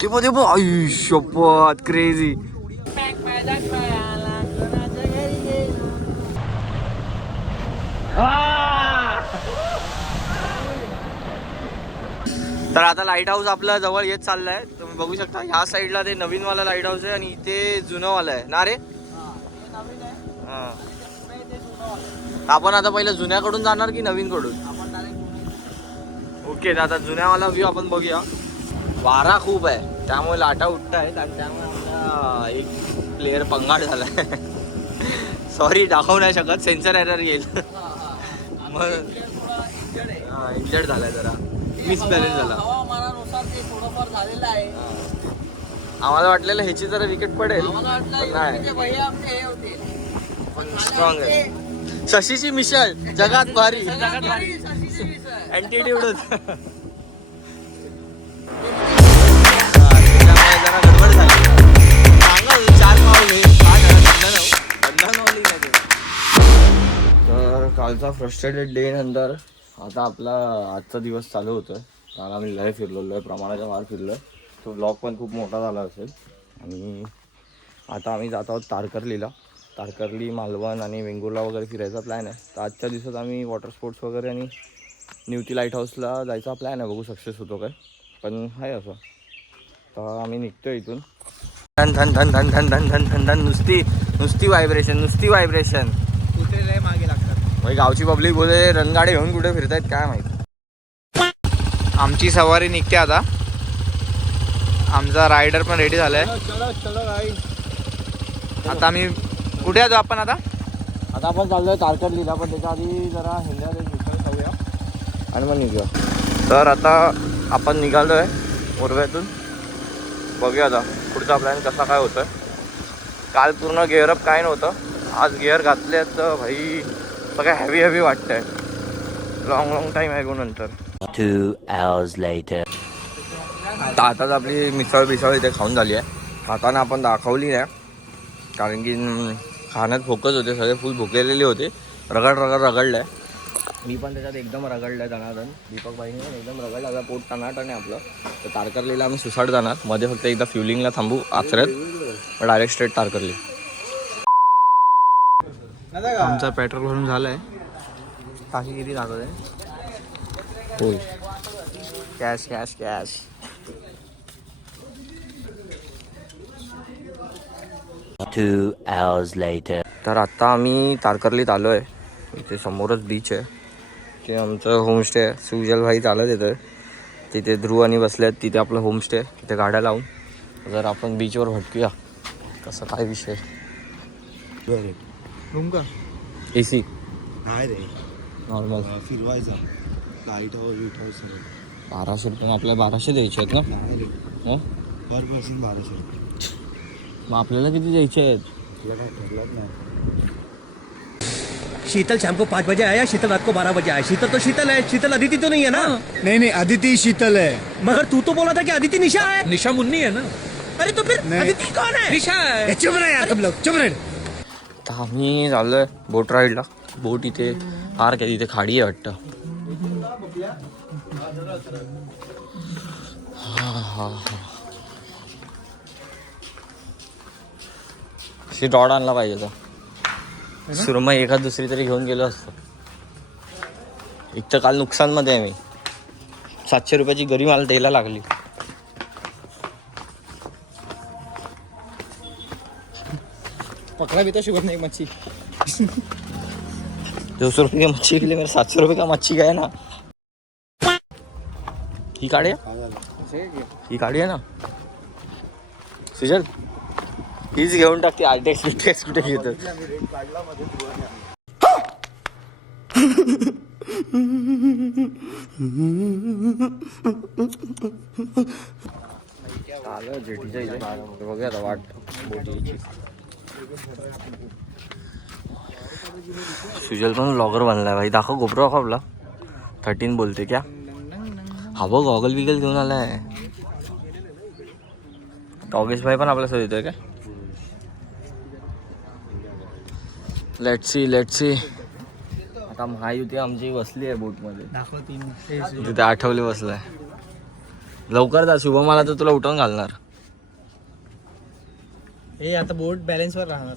ते मध्ये शपथ क्रेझी. तर आता लाईट हाऊस आपल्या जवळ येत चाललाय. तुम्ही बघू शकता ह्या साईडला ते नवीन वाला लाईट हाऊस आहे आणि इथे जुनं वाला आहे ना रे. आपण आता पहिलं जुन्याकडून जाणार की नवीन कडून? ओके, आता जुन्यावाला व्ह्यू आपण बघूया. वारा खूप आहे त्यामुळे लाटा उठत आहेत आणि त्यामुळे आपला एक प्लेअर पंगाड झालाय. सॉरी दाखवू नाही शकत, सेन्सर एरर येईल. मग इंजर्ड झालाय, जरा मिसबॅलन्स झाला. आम्हाला वाटलेलं ह्याची जरा विकेट पडेल पण नाही. स्ट्रॉंग आहे. शशीची मिशल जगात भारी. अँटीट्यूड जरा गडबड झाली. सांगा 4 पाव घे. तर कालचा फ्रस्ट्रेटेड डे नंतर आता आपला आजचा दिवस चालू होतोय. काल आम्ही लय फिरलो, लय प्रमाणाच्या बाहेर फिरलो. तो ब्लॉग पण खूप मोठा झाला असेल. आणि आता आम्ही जात आहोत तारकर्लीला. तारकर्ली, मालवण आणि वेंगुर्ला वगैरे फिरायचा प्लॅन आहे. तर आजच्या दिवसात आम्ही वॉटर स्पोर्ट्स वगैरे आणि न्यूटी लाईट हाऊसला जायचा प्लॅन आहे. बघू सक्सेस होतो काय, पण आहे असं. तर आम्ही निघतो इथून. धन धन धन धन धन धन धन धन धन नुसती व्हायब्रेशन कुठे लय मागे लागतात. भाई गावची पब्लिक बोले रणगाडे घेऊन कुठे फिरतायत काय माहिती. आमची सवारी निघते आता. आमचा रायडर पण रेडी झालाय. आता आम्ही कुठे जातो आपण? आता आपण चाललोय तारकर्लीला, पण त्याच्या आधी जरा हिंद्याला मिसळ खाऊया आणि मग निघूया. तर आता आपण निघालोय उर्व्यातून. बघूया आता पुढचा प्लॅन कसा काय होतोय. काल पूर्ण गिअरअप काय नव्हतं, आज गिअर घातले तर भाई सगळं हेवी वाटतंय. लॉंग टाईम आहे नंतर. 2 hours later. आताच आपली मिसळ इथे खाऊन झाली आहे. खाताना आपण दाखवली नाही कारण की खाण्यात फोकस होते, सगळे फुल भुकलेले होते. रगडलंय. मी पण त्याच्यात एकदम रगडलंय दणादण. दीपक भाईने पण एकदम रगडलं. आता पोट टनाटन आहे आपलं. तर तारकर्लीला आम्ही सुसाट जाणार. मध्ये फक्त एकदा फ्युलिंगला थांबू आचऱ्यात, डायरेक्ट स्ट्रेट तारकर्ली. आमचा पेट्रोल भरून झालाय. टाकी किती दाखवत आहे? हो, कॅश. 2 hours later. तर आत्ता आम्ही तारकर्लीत आलो आहे. इथे समोरच बीच आहे. ते आमचं होमस्टे आहे. सुजल भाई चालत येतं. तिथे ध्रुव आणि बसले आहेत. तिथे आपलं होमस्टे आहे. तिथे गाड्या लावून जर आपण बीचवर भटकूया. कसं काय विषय? रूम का AC नाही रे, नॉर्मल फिरवायचा. लाईट हाऊस 1200 रुपये. आपल्याला 1200 द्यायचे आहेत ना? नाही रे, हं? पर पर्सन 1200. मग आपल्याला किती द्यायचे आहेत? तुला काय ठरलंच नाही. शीतल शाम को 5 बजे आया, शीतल रात को 12 बजे आया. शीतल तो शीतल है, शीतल अदिति तो नहीं है ना? नहीं अदिति शीतल है. मगर तू तो बोला था कि अदिति निशा है. निशा मुन्नी है ना? अरे तो फिर अदिति कौन है? निशा है. चुप रहे यार तुम लोग, चुप रहे. तर आम्ही चाललोय बोट राईडला. बोट इथे पार्क आहे, इथे खाडी आहे वाटतं. हा रॉड आणला पाहिजे तर सुरमई एखाद दुसरी तरी घेऊन गेलो असतो. एक तर काल नुकसानमध्ये आहे मी. 700 रुपयाची गरी मला द्यायला लागली. पकड़ा भी तो शुगर नहीं मच्छी. 200 रुपये की मच्छी के लिए मेरे 700 रुपये का मच्छी गया ना. ही गाडी आहे ना सुजल, हीच घेऊन टाकते. आर्टेक्स कुठे घेतो? जेटीच्या इथे बघूया आता वाट बोटीची. सुजल पण ब्लॉगर बनलाय भाई. दाखव गोप्रो आपला 13 बोलते क्या? हा बघ गॉगल बिगल घेऊन आलाय. टॉगेश भाई पण आपल्यासोबत येतोय का? Let's see. आता महायुती आमची बसली आहे बोटमध्ये. तिथे आठवले बसलाय. लवकर जा, शुभम आला तर तुला उठवून घालणार. हे आता बोट बॅलन्स वर राहणार.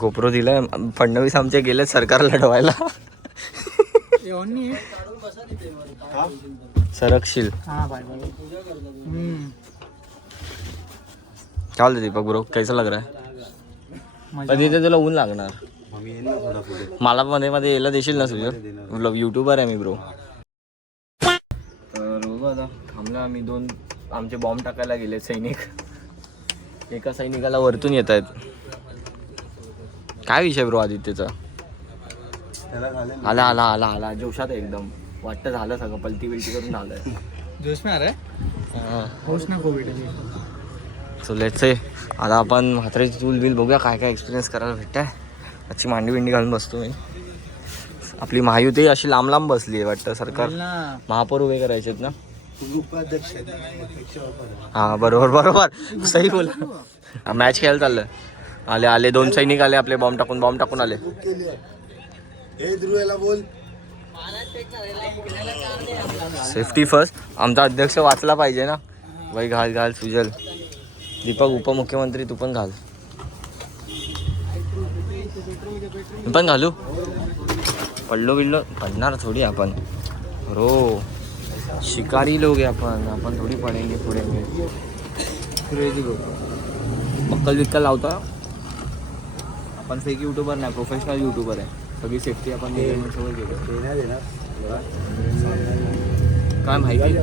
गोप्रो दिलाय फडणवीस आमचे गेले सरकारला लढवायला. सरकशील. हा बाय बाय. काय बोलते दीपक ब्रो, कैसा लग रहा है? पण तिथे तुला ऊन लागणार. मला मध्ये मध्ये यायला देशील ना तुझं, युट्यूबर आहे मी ब्रो. तर बघू आता थांबला आम्ही दोन, आमचे बॉम्ब टाकायला गेले सैनिक. एका सैनिकाला वरतून येत आहेत. काय विषय ब्रो आदित्यचा? आला आला आला आला जोशात आहे एकदम. वाटतं झालं सगळं, पलटी बिलटी करून झालंय. जोश में आ रहा है. होश ना कोविड. सो लेट्स से आता आपण म्हाताऱ्याची चूल बिल बघूया काय काय एक्सपिरियन्स करायला भेटतंय. आजची मांडी बिंडी घालून बसतो मी. आपली महायुती अशी लांब लांब बसली आहे वाटतं. सरकार महापौर उभे करायचे आहेत ना. हा बरोबर बरोबर सही बोला. मॅच खेळायला चाललं. आले आले दोन सैनिक आले आपले, बॉम्ब टाकून आले. Safety first. आमचा अध्यक्ष वाचला पाहिजे ना बाई. घाल घाल सुजल. दीपक उपमुख्यमंत्री तू पण घाल. मी पण घालू. पडलो पडणार थोडी आपण रो. शिकारी लोग आहे आपण थोडी पडेंगे पुढे. क्रेझी लोक. बक्कल लावता आपण. फेक युट्यूबर नाही, प्रोफेशनल युट्यूबर आहे. सगळी सेफ्टी आपण सगळं केलं. काय माहिती.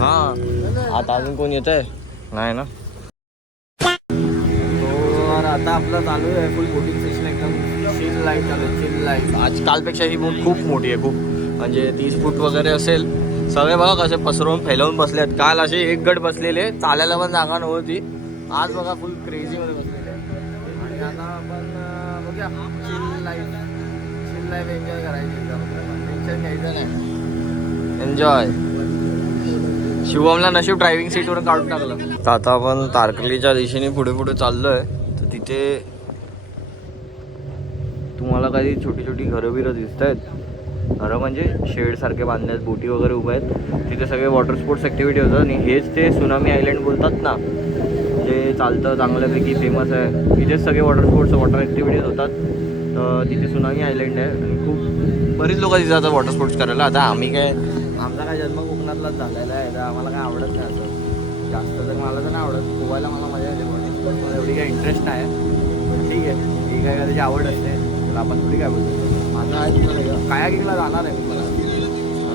हां आता अजून कोण येत आहे नाही ना. तर आता आपलं चालू आहे फुल बोटिंग सेशन. एकदम चिल लाईट चालू आहे. Chill light. आज कालपेक्षा ही बोट खूप मोठी आहे. खूप म्हणजे 30 फूट वगैरे असेल. सगळे बघा कसे पसरवून फैलावून बसले आहेत. काल असे एक गट बसलेले, चालायला पण जागा नव्हती. आज बघा फुल क्रेझीमध्ये बसलेले आहे. आणि आता आपण बघूया चिल लाईफ एन्जॉय करायची. टेन्शन घ्यायचं नाही, एन्जॉय. शिवमला नशीब ड्रायव्हिंग सीटवरून काढून टाकलं. तर आता आपण तारकर्लीच्या दिशेने पुढे पुढे चाललोय. तर तिथे तुम्हाला काही छोटी छोटी घरं बिरं दिसत आहेत. घरं म्हणजे शेड सारखे बांधले आहेत, बोटी वगैरे उभ्या आहेत. तिथे सगळे वॉटर स्पोर्ट्स ॲक्टिव्हिटी होतात. आणि हेच ते सुनामी आयलंड बोलतात ना, जे चालतं चांगल्यापैकी फेमस आहे. तिथेच सगळे वॉटर स्पोर्ट्स वॉटर ॲक्टिव्हिटीज होतात. तर तिथे सुनामी आयलंड आहे आणि खूप बरीच लोक तिथे जातात वॉटर स्पोर्ट्स करायला. आता आम्ही काय, आमचा काय जन्म कोकणातलाच झालेला आहे. तर आम्हाला काय आवडत नाही असं जास्त. तर मला तर नाही आवडत. पोहायला मला मजा येते. वॉटर स्पोर्ट्समध्ये एवढी काही इंटरेस्ट नाही. ठीक आहे, ही काय त्याची आवड असते, तर आपण थोडी काय बोलतो. माझा आहे कायाकिंगला जाणार आहे. मला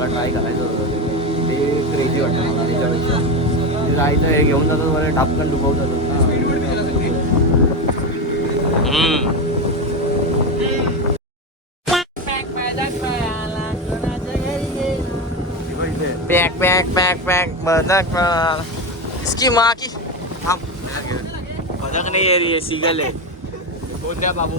ट्राय करायचं होतं. ते क्रेझी वाटतं मला त्याच्यापेक्षा. ते जायचं हे घेऊन जातात वगैरे, टापकन डुबवत जातात ना. पॅक पॅक पॅक पॅक बदक. इसकी माँ की थांब. बदक नाही आहे रे, सिगल आहे. कोण द्या बाबू.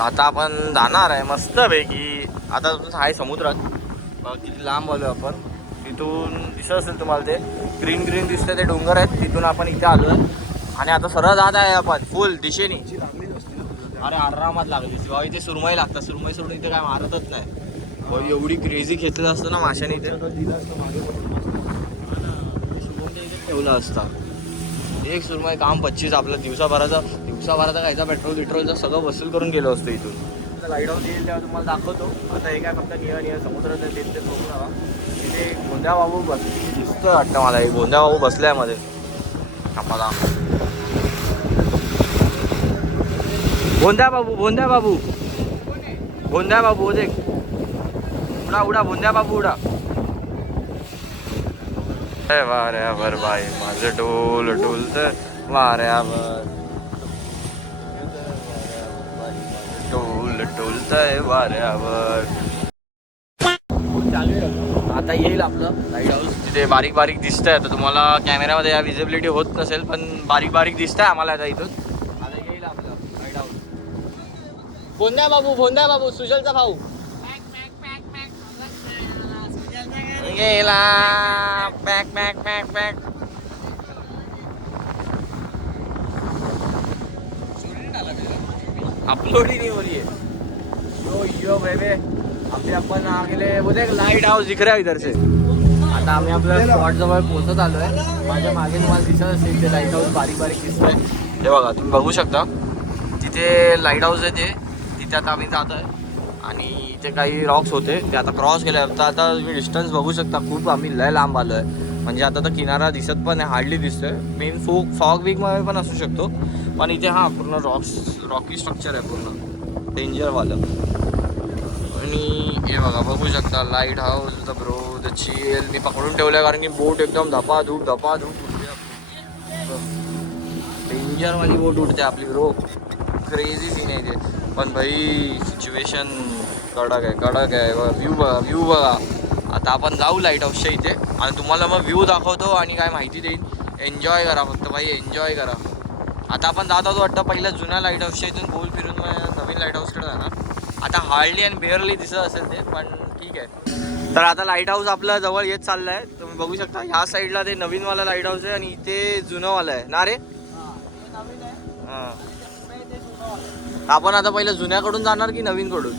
आता आपण जाणार आहे मस्तपैकी. आता आहे समुद्रात. किती लांब आलो आपण. तिथून दिसत असेल तुम्हाला ते ग्रीन ग्रीन दिसतं, ते डोंगर आहेत. तिथून आपण इथे आलो आहे आणि आता सरळ जात आहे आपण फुल दिशेने. अरे आरामात लागली. शिवाय इथे सुरमई लागतात. सुरमई सोडून इथे काय मारतच नाही. एवढी क्रेझी खेचलं असतं ना माशाने. इथे ठेवलं असतं एक सुरमई. काम 25. आपलं दिवसाभराचा खायचा पेट्रोलचं सगळं वसूल करून गेलो असतो इथून. लाईट हाऊस येईल तेव्हा तुम्हाला दाखवतो. आता हे काय फक्त नियर समुद्राचं ते बघू नका. तिथे गोंद्या बाबू दिसतं वाटतं मला. एक गोंद्या बाबू बसलाय मध्ये आम्हाला. भोंद्या बाबू देख. उडा भोंद्या बाबू उडा. वाऱ्यावर बाई माझं डोलत वाऱ्यावर. डोलतय वाऱ्यावर. आता येईल आपलं लाईट हाऊस. तिथे बारीक बारीक दिसतंय. आता तुम्हाला कॅमेऱ्यामध्ये या विजिबिलिटी होत नसेल, पण बारीक बारीक दिसतंय आम्हाला आता इथून. आता येईल आपलं लाईट हाऊस. भोंद्या बाबू सुजलचा भाऊ गेला. Pack pack pack pack. Upload ही नहीं हो रही है. यो बेबे अभी अपन आ गेले बोलते लाईट हाऊस दिख रहा है इधर से. आता आम्ही आपल्या स्पॉट जवळ पोहोचत आलोय. माझ्या मागे तुम्हाला दिसत असेल ते लाईट हाऊस बारीक बारीक दिसतंय. हे बघा तुम्ही बघू शकता तिथे लाईट हाऊस आहे ते. तिथे आता आम्ही जात आहे आणि इथे काही रॉक्स होते ते आता क्रॉस केले. तर आता तुम्ही डिस्टन्स बघू शकता खूप आम्ही लय लांब आलो आहे. म्हणजे आता तर किनारा दिसत पण आहे, हार्डली दिसतोय. मेन फॉग वीकमध्ये पण असू शकतो पण इथे हा पूर्ण रॉकी स्ट्रक्चर आहे पूर्ण डेंजरवालं. आणि हे बघा बघू शकता lighthouse the bro the chill. मी पकडून ठेवलं कारण की बोट एकदम धपाधूप उडते. डेंजरवाली बोट उडते आपली ब्रो. क्रेझी सीन आहे ते. पण भाई सिच्युएशन कडक आहे. व्ह्यू बघा. आता आपण जाऊ लाईट हाऊसच्या इथे आणि तुम्हाला मग व्ह्यू दाखवतो आणि काय माहिती देईन. एन्जॉय करा फक्त भाई, एन्जॉय करा. आता आपण जात होतो वाटतं पहिल्या जुन्या लाईट हाऊसच्या इथून गोल फिरून मग नवीन लाईट हाऊसकडे जाणार. आता हार्डली अँड बेअरली दिसत असेल ते पण ठीक आहे. तर आता लाईट हाऊस आपल्या जवळ येत चाललं आहे. तुम्ही बघू शकता ह्या साईडला ते नवीनवाला लाईट हाऊस आहे आणि इथे जुनंवालं आहे ना रे. हां आपण आता पहिलं जुन्याकडून जाणार की नवीनकडून.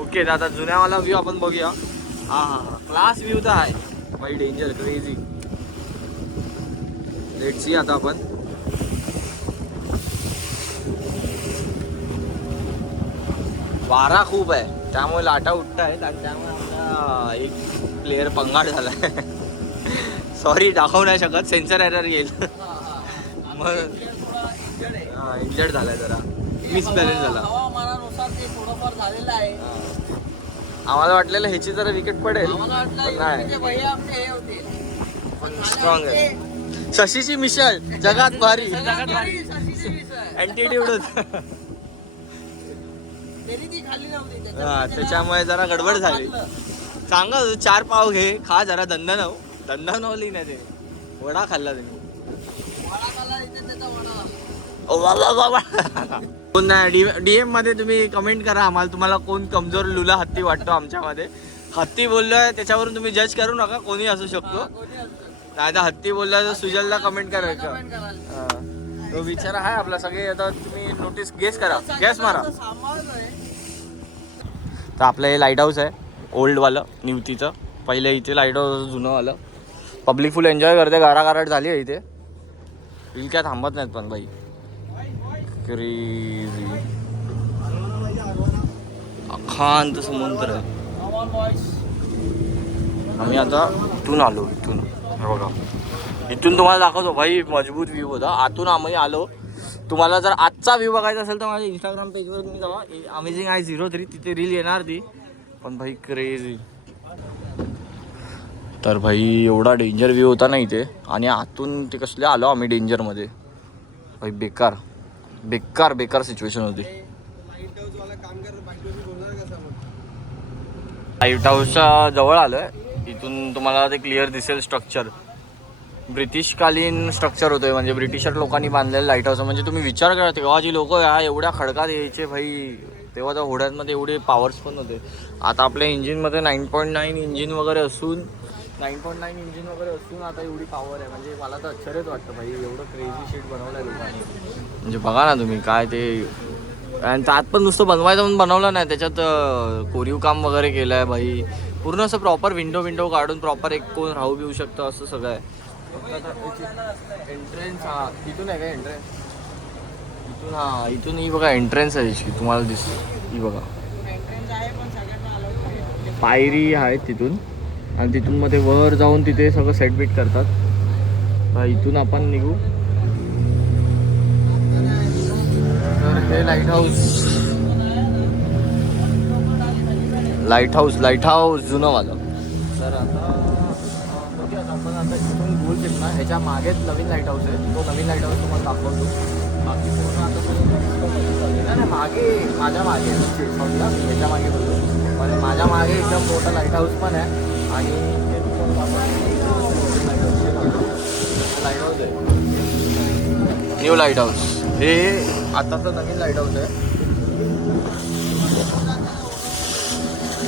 ओके आता जुन्यावाला व्ह्यू आपण बघूया. हां क्लास व्ह्यू तर आहे भाई, डेंजर क्रेझी. लेट्स सी आता आपण वारा खूप आहे त्यामुळे लाटा उठत आहेत आणि त्यामुळे आपला एक प्लेअर पंगाड झाला आहे. सॉरी दाखवू नाही शकत, सेन्सर एरर येईल. मग इंजर्ड झालाय जरा, मिसबॅलन्स झाला. आम्हाला वाटलेलं ह्याची जरा विकेट पडेल पण नाही. पण स्ट्रॉंग आहे. शशीची मिशल जगात भारी ॲटिट्यूड होत. हा त्याच्यामुळे जरा गडबड झाली. सांगा 4 पाव घे खा जरा. दंदनवली नाही ते वडा खाल्ला त्यांनी. डीएम मध्ये तुम्ही कमेंट करा आम्हाला तुम्हाला कोण कमजोर लुला हत्ती वाटतो. आमच्यामध्ये हत्ती बोललोय त्याच्यावरून तुम्ही जज करू नका, कोणी असू शकतो. नाही तर हत्ती बोलला तर सुजलला कमेंट करायचं. तो विचार आहे आपला सगळे. आता तुम्ही नोटीस गेस करा, गेस मारा. तर आपलं हे लाईट हाऊस आहे ओल्डवालं निवतीचं. पहिले इथे लाईट हाऊस जुनंवालं. पब्लिक फुल एन्जॉय करते. गारागाराट झाली आहे इथे. बिल काय थांबत नाहीत पण बाई. क्रेझी अखांत समुद्र आहे. आम्ही आता इथून आलो. इथून बघा इथून तुम्हाला दाखवतो भाई मजबूत व्ह्यू होता. आतून आम्ही आलो. तुम्हाला जर आजचा व्ह्यू बघायचा असेल तर माझ्या इंस्टाग्राम पेजवर तुम्ही जावा. अमेझिंग आय 03 तिथे रील येणार ती. पण भाई क्रेझी. तर भाई एवढा डेंजर व्ह्यू होता ना इथे. आणि आतून ते कसले आलो आम्ही डेंजरमध्ये. भाई बेकार बेकार बेकार सिच्युएशन होती. लाईट हाऊसच्या जवळ आलोय. इथून तुम्हाला ते क्लिअर दिसेल स्ट्रक्चर. ब्रिटिशकालीन स्ट्रक्चर होतोय. म्हणजे ब्रिटिशर लोकांनी बांधलेलं लाईट हाऊस. म्हणजे तुम्ही विचार करा तेव्हाची लोक या एवढ्या खडकात यायचे भाई. तेव्हा त्या होड्यांमध्ये एवढे पॉवर्स पण होते. आता आपल्या इंजिनमध्ये 9.9 इंजिन वगैरे असून 9.9 इंजिन वगैरे असून आता एवढी पॉवर आहे. म्हणजे मला तर आश्चर्यच वाटतं भाई एवढं क्रेझी शीट बनवलं आहे लोकांनी. म्हणजे बघा ना तुम्ही काय ते. आणि त्यात पण नुसतं बनवायचं म्हणून बनवलं नाही, त्याच्यात कोरीव काम वगैरे केलं आहे भाई. पूर्ण असं प्रॉपर विंडो काढून प्रॉपर एक कोण राहू बिऊ शकतं असं सगळं आहे. एंट्रन्स हा तिथून आहे का एंट्रन्स. इथून हा इथून ही बघा एंट्रन्स आहे त्याची तुम्हाला दिसते. ही बघा पायरी आहे तिथून. आणि तिथून मध्ये वर जाऊन तिथे सगळं सेटबीट करतात. इथून आपण निघू. तर हे लाईट हाऊस जुनंवालं. तर आता आपण आता इथून गोल फिरणार. ह्याच्या मागेच नवीन लाईट हाऊस आहे. तो नवीन लाईट हाऊस तुम्हाला दाखवतो. बाकी पूर्ण आता नाही मागे माझ्या मागे समजा ह्याच्या मागे बोलतो. पण माझ्या मागे एकदम मोठा लाईट हाऊस पण आहे. आणि ते लाईट हाऊस आहे न्यू लाईट हाऊस. हे आताचं नवीन लाईट हाऊस आहे.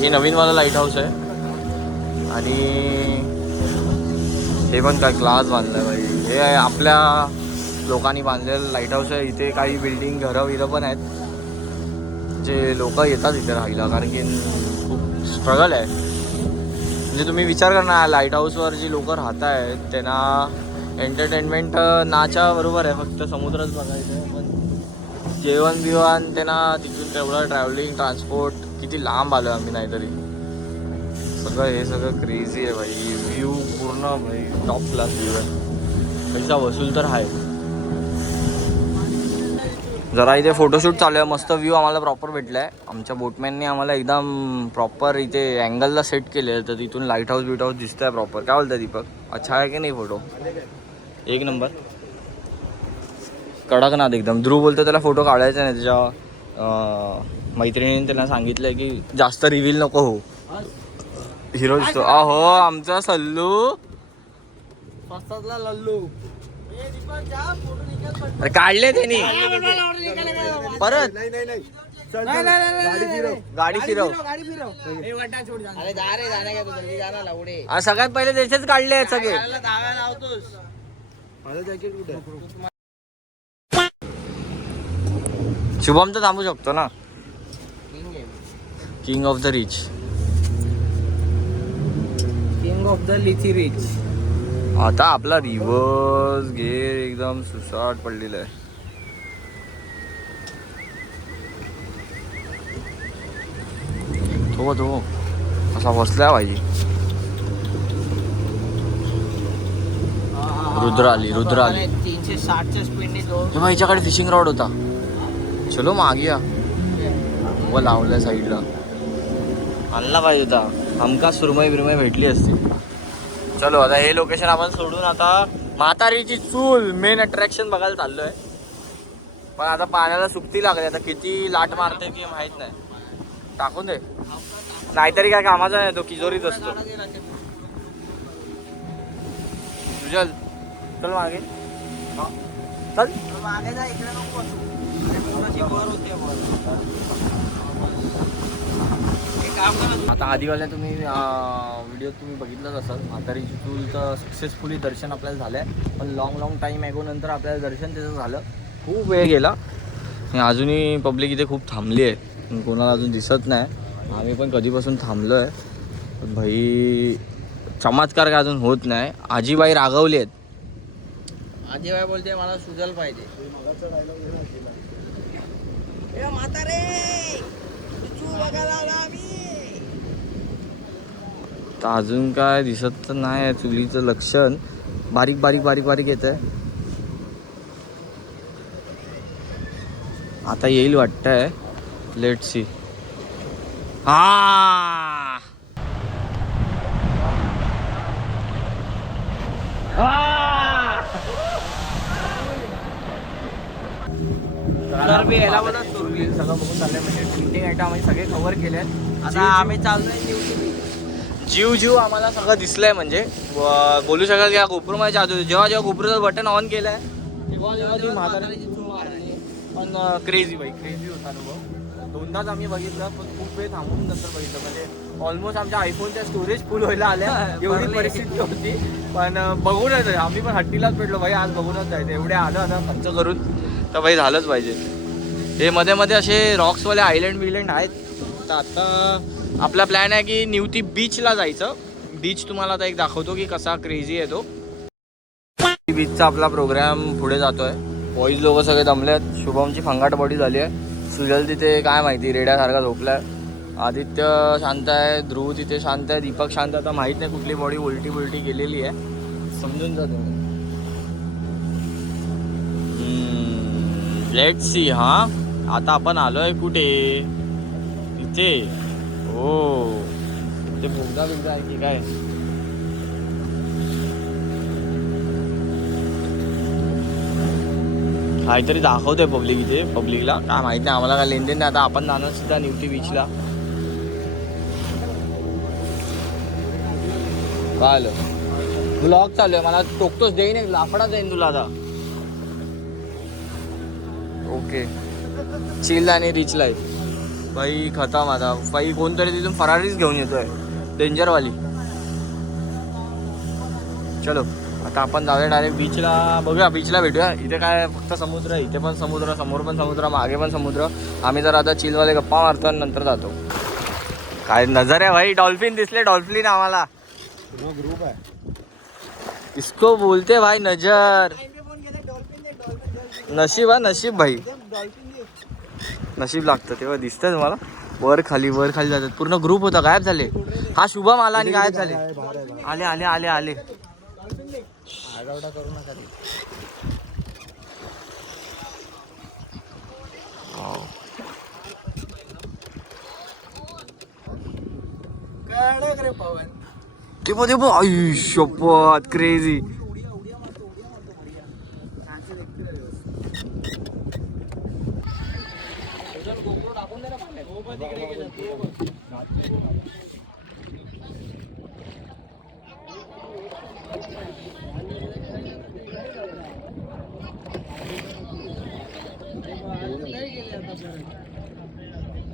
हे नवीनवाला लाईट हाऊस आहे. आणि हे पण काय क्लास बांधलं आहे भाई. हे आपल्या लोकांनी बांधलेलं लाईट हाऊस आहे. इथे काही बिल्डिंग घरं पण आहेत. जे लोक येतात इथे राहायला, कारण की खूप स्ट्रगल आहे. म्हणजे तुम्ही विचार करा, लाईट हाऊसवर जी लोक राहत आहेत त्यांना एंटरटेनमेंट नाच्या बरोबर आहे, फक्त समुद्रच बघायचं आहे. पण जेवण बिवण त्यांना तिथून तेवढं ट्रॅव्हलिंग ट्रान्सपोर्ट किती लांब आलो आम्ही, नाहीतरी सगळं हे सगळं क्रेझी आहे भाई. व्ह्यू पूर्ण भाई टॉप क्लास व्ह्यू आहे, पैसा वसूल तर आहे. जरा इथे फोटोशूट चालू आहे, मस्त व्ह्यू आम्हाला प्रॉपर भेटला आहे. आमच्या बोटमॅनने आम्हाला एकदम प्रॉपर इथे अँगलला सेट केले, तर तिथून लाईट हाऊस बीट हाऊस दिसतंय प्रॉपर. काय बोलतंय दीपक, अच्छा आहे की नाही फोटो? एक नंबर कडकनाथ एकदम. ध्रुव बोलतो त्याला फोटो काढायचा नाही, त्याच्या मैत्रिणीने त्याला सांगितलंय की जास्त रिव्हील नको हो. हिरो दिसतो. अहो आमचा सल्लू लल्लू काढले त्यांनी परत. गाडी फिरव. सगळ्यात पहिले त्याचेच काढले आहेत सगळे. शुभम तर थांबू शकतो ना. King of the rich. King of the लिची रिच. आता आपला रिव्हर्स गेअर एकदम सुसाट पडलेला आहे. तो असा बसलाय पाहिजे. रुद्र आली 360च्या स्पीडने तो. तेव्हा हिच्याकडे फिशिंग रॉड होता. चलो मागे या. व लावल्या साईडला आणला पाहिजे होता. हमखास सुरमई बिरमई भेटली असती. चलो आता हे लोकेशन आपण सोडून आता म्हातारीची चूल मेन अट्रॅक्शन बघायला चाललोय. पण आता पाण्याला सुकती लागली, आता किती लाट मारते की माहित नाही. टाकून दे, नाहीतरी काय कामाचा नाही, तो किजोरीत असतो. सुजल चल मागे. चल मागे जा, इकडे नको बसू. वर होते आता आधीवाल्या तुम्ही व्हिडिओ तुम्ही बघितलंच असाल. म्हातारीची चूलचं सक्सेसफुली दर्शन आपल्याला झालं आहे. पण लॉंग टाईम ॲगो नंतर आपल्याला दर्शन त्याचं झालं. खूप वेळ गेला. अजूनही पब्लिक इथे खूप थांबली आहे, कोणाला अजून दिसत नाही. आम्ही पण कधीपासून थांबलो आहे. पण भाई चमत्कार काय अजून होत नाही. आजीबाई रागवली आहेत. आजीबाई बोलते मला सुजल पाहिजे. म्हातारे तर अजून काय दिसत तर नाही. चुलीचं लक्षण बारीक बारीक बारीक बारीक येत आहे. आता येईल वाटतंय. Let see. हा याला मला सुरली. सगळं बघून चाललंय. म्हणजे प्रिंटिंग आयटम आम्ही सगळे कव्हर केलेत. आता आम्ही चाललोय जीव आम्हाला सगळं दिसलंय. म्हणजे बोलू शकाल की गोपुरमध्ये जादू. जेव्हा गोपुराचं बटन ऑन केलंय तेव्हा ती म्हातारी. पण क्रेझी होता अनुभव. दोनदाच आम्ही बघितलं, पण खूप वेळ थांबून नंतर बघितलं. म्हणजे ऑलमोस्ट आमच्या आयफोनच्या स्टोरेज फुल व्हायला आल्या एवढी परिस्थिती होती. पण बघूनच आम्ही पण हट्टीलाच भेटलो भाई, आज बघूनच जायचं. एवढे आलं आता खर्च करून तर भाई झालंच पाहिजे. हे मध्ये मध्ये असे रॉक्सवाले आयलंड बिलंड आहेत. तर आता आपला प्लॅन आहे की निवती बीचला जायचं. बीच तुम्हाला आता एक दाखवतो की कसा क्रेझी आहे तो. बीचचा आपला प्रोग्राम पुढे जातोय. बॉईज लोक सगळे दमले आहेत. शुभमची फंगाट बॉडी झाली आहे. सुजल तिथे काय माहिती रेड्यासारखा झोपलाय. आदित्य शांत आहे. ध्रुव तिथे शांत आहे. दीपक शांत. आता माहीत नाही कुठली बॉडी उलटी गेलेली आहे. समजून जा तुम्ही. Let see. हा आता आपण आलोय कुठे? इथे. हो ते बोगदा बिगदा आहे की काय? काहीतरी दाखवतोय पब्लिक इथे. पब्लिकला काय माहित नाही, आम्हाला काय लेनदेन नाही. आता आपण जाणार सुद्धा निवती बीचला. काय आलं? ब्लॉग चालू आहे. मला टोकतोच देईन, एक लाफडा देईन तुला आता. ओके चिल आणि रिच लाईफ भाई खतम. आता भाई कोणतरी तिथून फरारीच घेऊन येतोय डेंजरवाली. चलो आता आपण जाऊया डायरेक्ट बीचला. बघूया बीचला भेटूया. इथे काय फक्त समुद्र आहे, इथे पण समुद्र, समोर पण समुद्र, मागे पण समुद्र. आम्ही जर आता चिलवाले गप्पा मारतो आणि नंतर जातो. काय नजर आहे भाई, डॉल्फिन दिसले, डॉल्फिन आम्हाला. ग्रुप आहे. इसको बोलते भाई नजर. नशीब हा नशीब भाई, नशीब लागतं तेव्हा दिसतंय तुम्हाला. वर खाली जातात, पूर्ण ग्रुप होता, गायब झाले. हा शुभम आला आणि गायब झाले. आले आले आले आले. आगावडा करू नका रे. ते मध्ये शपथ क्रेझी.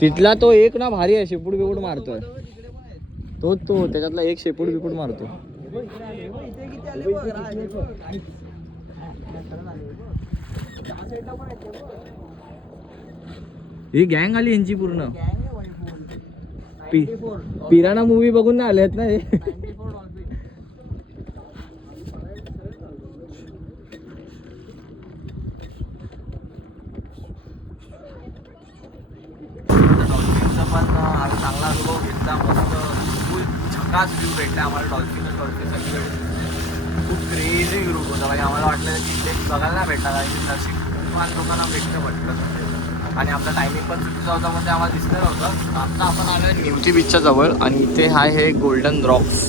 तिथला तो एक ना भारी आहे, शेपूट बिपूट मारतोय. तो त्याच्यातला एक शेपूट बिपूट मारतो. ही गँग आली यांची पूर्ण. पिराणा मूवी बघून ना आले आहेत ना हे. पण आम्ही चांगला अनुभव घेतला. मस्त फुल झकास व्ह्यू भेटला आम्हाला. डॉल्फिन सगळीकडे खूप क्रेझी ग्रुप होता. म्हणजे आम्हाला वाटलं की ते बघायला नाही भेटणार, आणि नशीब लोकांना भेटलं म्हटलं. आणि आपला टायमिंग पण चुकीचा होता, म्हणजे आम्हाला दिसलं नव्हतं. आता आपण आलो निवती बीचच्या जवळ, आणि इथे आहे हे गोल्डन रॉक्स.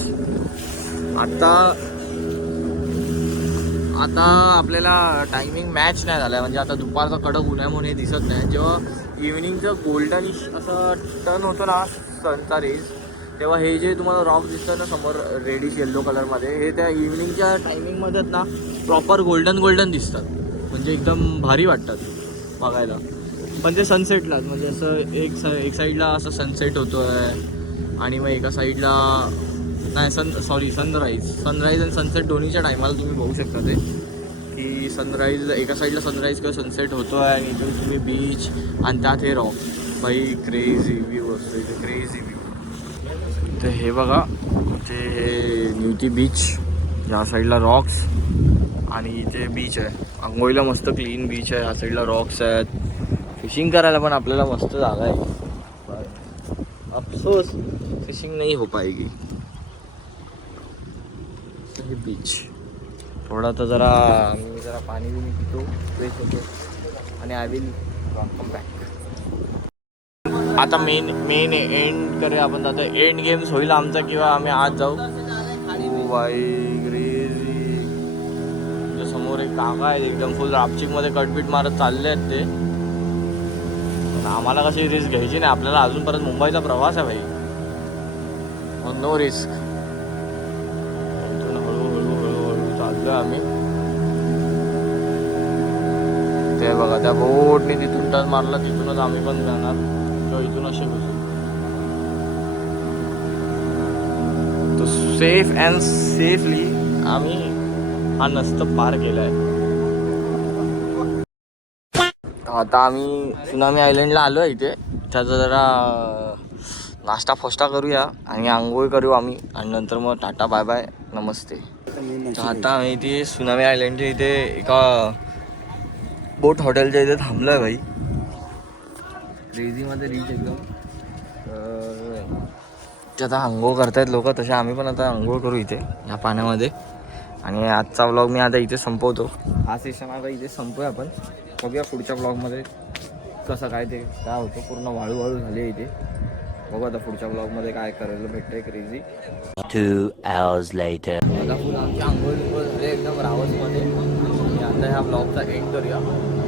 आता आपल्याला टायमिंग मॅच नाही झाला आहे, म्हणजे आता दुपारचा कडक ऊन आहे म्हणून हे दिसत नाही. जेव्हा इव्हनिंगचं गोल्डन असं टर्न होतं ना सनचा रेज, तेव्हा हे जे तुम्हाला रॉक दिसतं ना समोर रेडिश येल्लो कलरमध्ये, हे त्या इव्हनिंगच्या टायमिंगमध्येच ना प्रॉपर गोल्डन दिसतात. म्हणजे एकदम भारी वाटतात बघायला. पण ते सनसेटलाच, म्हणजे असं एक साईडला असं सनसेट होतो आहे, आणि मग एका साईडला नाही सनराईज आणि सनसेट दोन्हीच्या टायमाला तुम्ही बघू शकता ते, की सनराईज एका साईडला सनराईज किंवा सनसेट होतो आहे, आणि इथे तुम्ही बीच आणि त्यात हे रॉक. बाई क्रेझी व्ह्यू असतो इथे, क्रेझी व्ह्यू. तर हे बघा, ते निवती बीच, या साईडला रॉक्स आणि इथे बीच आहे. आंघोळीला मस्त क्लीन बीच आहे. या साईडला रॉक्स आहेत. फिशिंग करायला पण आपल्याला मस्त जागा आहे. अफसोस फिशिंग नाही हो पाएगी. हे बीच थोडा तर जरा मी जरा पाणी बिनी पितो, फ्रेश होतो, आणि आय विल कम बॅक. आता मेन एंड करूया आपण. आता एंड गेम्स होईल आमचा, किंवा आम्ही आज जाऊ. बाई क्रेझी. समोर एक काका आहेत, एकदम फुल रापचिकमध्ये कटबीट मारत चालले आहेत ते. आम्हाला कशी रिस्क घ्यायची नाही, आपल्याला अजून परत मुंबईचा प्रवास आहे भाई. No risk. हळूहळू चाललोय आम्ही. ते बघा, त्या बोटने तिथून टर्न मारला, तिथूनच आम्ही पण जाणार, किंवा इथून असे घुसू. तो सेफ अँड सेफली आम्ही हा नस्त पार केलाय. आता आम्ही सुनामी आयलंडला आलो आहे. इथे त्याचा जरा नाश्ता फस्टा करूया आणि आंघोळ करू आम्ही, आणि नंतर मग टाटा बाय बाय नमस्ते. तर आता आम्ही इथे सुनामी आयलंडच्या इथे एका बोट हॉटेलच्या इथे थांबलो आहे भाई. क्रेझीमध्ये रीच एकदम. ते आता आंघोळ करतायत लोक, तसे आम्ही पण आता आंघोळ करू इथे या पाण्यामध्ये. आणि आजचा व्लॉग मी आता इथे संपवतो. हा सेशन आता इथे संपवूया आपण. बघूया पुढच्या ब्लॉगमध्ये कसं काय ते काय होतं. पूर्ण वाळू झाली आहे इथे. बघू आता पुढच्या ब्लॉगमध्ये काय करायला भेटतंय क्रेझी. 2 hours later. आता फुल आमची आंघोळ झाले एकदम रावसमध्ये. आणि आता ह्या ब्लॉगचा एंड करूया.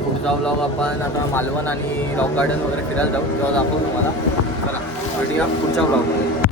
पुढचा ब्लॉग आपण आता मालवण आणि रॉक गार्डन वगैरे फिरायला जाऊ, तेव्हा दाखवू तुम्हाला. चला भेटूया पुढच्या ब्लॉगमध्ये.